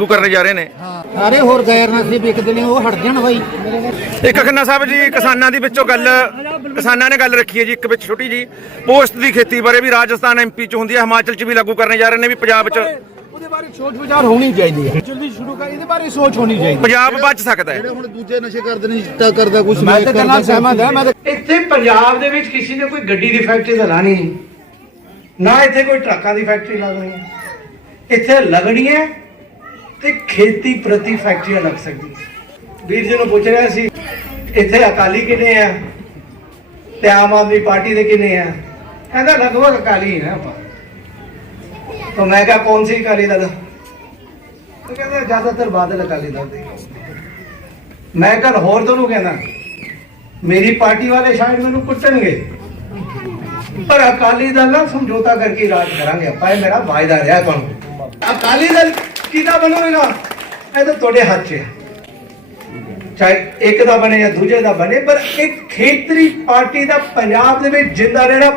ਲਾਗੂ ਕਰਨੇ ਜਾ ਰਹੇ ਨੇ। ਸਾਰੇ ਹੋਰ ਗੈਰ ਨਸਲੀ ਵਿਕਦੇ ਨੇ ਉਹ ਹਟ ਜਾਣ ਬਾਈ। ਇੱਕ ਖੰਨਾ ਸਾਹਿਬ ਜੀ ਕਿਸਾਨਾਂ ਦੀ ਵਿੱਚੋਂ ਗੱਲ ਕਿਸਾਨਾਂ ਨੇ ਗੱਲ ਰੱਖੀ ਹੈ ਜੀ ਇੱਕ ਵਿੱਚ ਛੋਟੀ ਜੀ। ਪੋਸਟ ਦੀ ਖੇਤੀ ਬਾਰੇ ਵੀ ਰਾਜਸਥਾਨ ਐਮਪੀ ਚ ਹੁੰਦੀ ਹੈ ਹਿਮਾਚਲ ਚ ਵੀ ਲਾਗੂ ਕਰਨੇ ਜਾ ਰਹੇ ਨੇ ਵੀ ਪੰਜਾਬ ਚ। ਉਹਦੇ ਬਾਰੇ ਸੋਚ ਵਿਚਾਰ ਹੋਣੀ ਚਾਹੀਦੀ ਹੈ। ਜਲਦੀ ਸ਼ੁਰੂ ਕਰ ਇਹਦੇ ਬਾਰੇ ਸੋਚ ਹੋਣੀ ਚਾਹੀਦੀ ਪੰਜਾਬ ਬਚ ਸਕਦਾ ਹੈ। ਹੁਣ ਦੂਜੇ ਨਸ਼ੇ ਕਰਦੇ ਨੇ ਚਿੱਟਾ ਕਰਦਾ ਕੁਝ ਮੈਂ ਤਾਂ ਤੇਰੇ ਨਾਲ ਸਹਿਮਤ ਹਾਂ ਮੈਂ ਤਾਂ ਇੱਥੇ ਪੰਜਾਬ ਦੇ ਵਿੱਚ ਕਿਸੇ ਨੇ ਕੋਈ ਗੱਡੀ ਦੀ ਫੈਕਟਰੀ ਤਾਂ ਲਾਣੀ ਨਹੀਂ। ਨਾ ਇੱਥੇ ਕੋਈ ਟਰੱਕਾਂ ਦੀ ਫੈਕਟਰੀ ਲੱਗਣੀ ਹੈ। ਇੱਥੇ ਲੱਗਣੀ ਹੈ ਤੇ ਖੇਤੀ ਪ੍ਰਤੀ ਫੈਕਟਰੀਆਂ ਲੱਗ ਸਕਦੀਆਂ ਵੀਰ ਜੀ ਨੂੰ ਪੁੱਛ ਰਿਹਾ ਸੀ, ਇੱਥੇ ਅਕਾਲੀ ਕਿੰਨੇ ਆ? ਤੇ ਆਮ ਆਦਮੀ ਪਾਰਟੀ ਦੇ ਕਿੰਨੇ ਆ? ਕਹਿੰਦਾ ਲਗਭਗ ਅਕਾਲੀ ਹੀ ਨੇ ਆਪਾਂ। ਤਾਂ ਮੈਂ ਕਿਹਾ, ਕੌਣ ਸੀ ਅਕਾਲੀ ਦਲ? ਉਹ ਕਹਿੰਦਾ, ਜ਼ਿਆਦਾਤਰ ਬਾਦਲ ਅਕਾਲੀ ਦਲ ਦੇ। ਮੈਂ ਕੱਲ ਹੋਰ ਤੁਹਾਨੂੰ ਕਹਿੰਦਾ, ਮੇਰੀ ਪਾਰਟੀ ਵਾਲੇ ਸ਼ਾਇਦ ਮੈਨੂੰ ਕੁੱਟਣਗੇ। ਪਰ ਅਕਾਲੀ ਦਲ ਨਾਲ ਸਮਝੌਤਾ ਕਰਕੇ ਰਾਜ ਕਰਾਂਗੇ ਆਪਾਂ, ਇਹ ਮੇਰਾ ਵਾਅਦਾ ਰਿਹਾ ਤੁਹਾਨੂੰ। ਅਕਾਲੀ ਦਲ ਕਿਹਦਾ ਬਣੋ ਬਣੂਗਾ ਇਹ ਤਾਂ ਤੁਹਾਡੇ ਹੱਥ 'ਚ ਹੈ। ਚਾਹੇ ਇੱਕ ਦਾ ਬਣੇ ਜਾਂ ਦੂਜੇ ਦਾ ਬਣੇ, ਪਰ ਇੱਕ ਖੇਤਰੀ ਪਾਰਟੀ ਦਾ ਪੰਜਾਬ ਦੇ ਵਿੱਚ ਜਿੰਦਾ ਰਹਿਣਾ